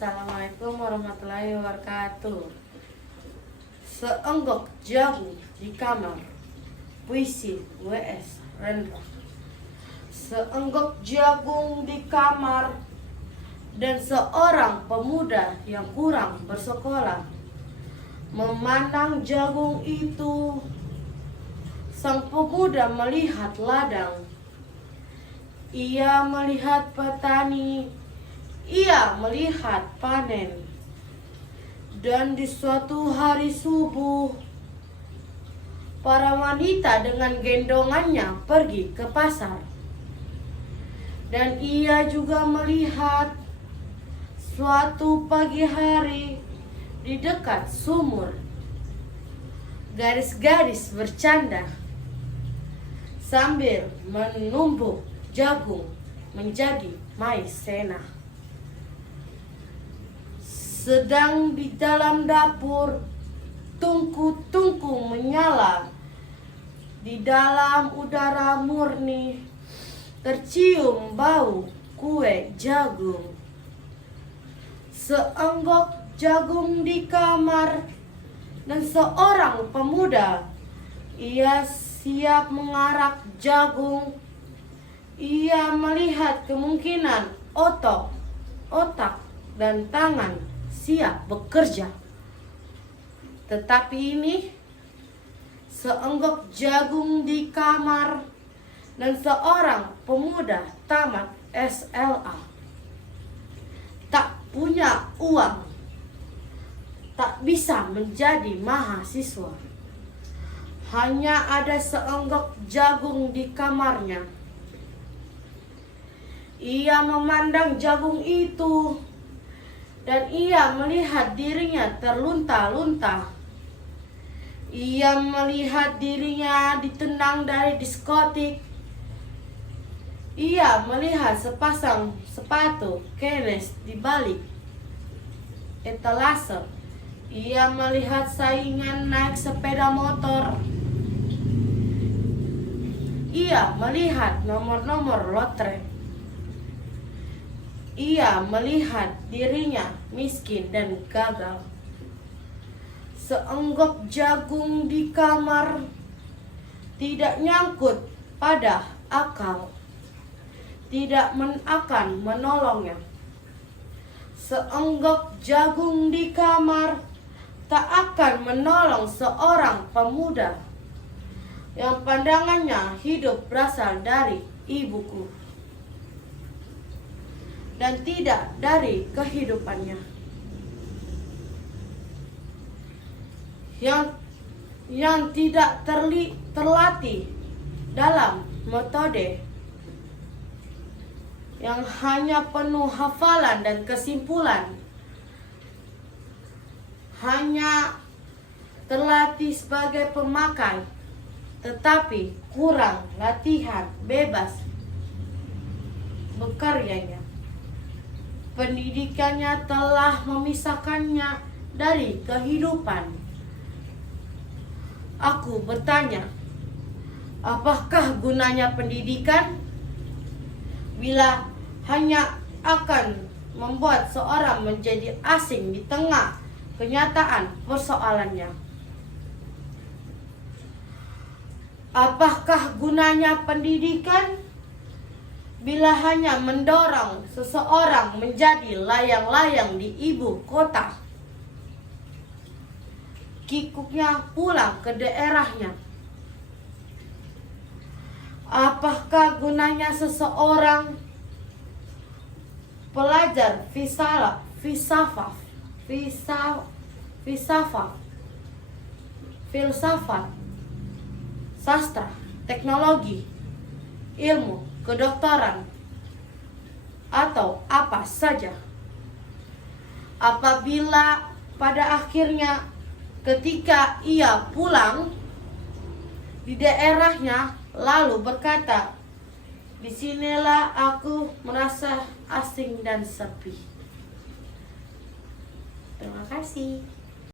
Assalamualaikum warahmatullahi wabarakatuh. Seenggok jagung di kamar. Puisi W.S. Rendra. Seenggok jagung di kamar dan seorang pemuda yang kurang bersekolah memandang jagung itu. Sang pemuda melihat ladang. Ia melihat petani. Ia melihat panen. Dan di suatu hari subuh, para wanita dengan gendongannya pergi ke pasar. Dan ia juga melihat suatu pagi hari di dekat sumur, gadis-gadis bercanda sambil menumbuk jagung menjadi maizena. Sedang di dalam dapur, tungku-tungku menyala. Di dalam udara murni tercium bau kue jagung. Seenggok jagung di kamar dan seorang pemuda. Ia siap mengarak jagung. Ia melihat kemungkinan otak dan tangan siap bekerja. Tetapi ini seenggok jagung di kamar dan seorang pemuda tamat SLA. Tak punya uang, tak bisa menjadi mahasiswa. Hanya ada seenggok jagung di kamarnya. Ia memandang jagung itu dan ia melihat dirinya terlunta-lunta. Ia melihat dirinya ditendang dari diskotik. Ia melihat sepasang sepatu Kenes di balik etalase. Ia melihat saingan naik sepeda motor. Ia melihat nomor-nomor lotre. Ia melihat dirinya miskin dan gagal. Seenggok jagung di kamar tidak nyangkut pada akal, tidak akan menolongnya. Seenggok jagung di kamar tak akan menolong seorang pemuda yang pandangannya hidup berasal dari ibuku dan tidak dari kehidupannya. Yang tidak terlatih dalam metode, yang hanya penuh hafalan dan kesimpulan, hanya terlatih sebagai pemakai, tetapi kurang latihan bebas berkaryanya. Pendidikannya telah memisahkannya dari kehidupan. Aku bertanya, apakah gunanya pendidikan bila hanya akan membuat seorang menjadi asing di tengah kenyataan persoalannya? Apakah gunanya pendidikan bila hanya mendorong seseorang menjadi layang-layang di ibu kota? Kikuknya pulang ke daerahnya. Apakah gunanya seseorang pelajar filsafat, sastra, teknologi, ilmu, kedokteran, atau apa saja, apabila pada akhirnya ketika ia pulang di daerahnya lalu berkata, disinilah aku merasa asing dan sepi. Terima kasih.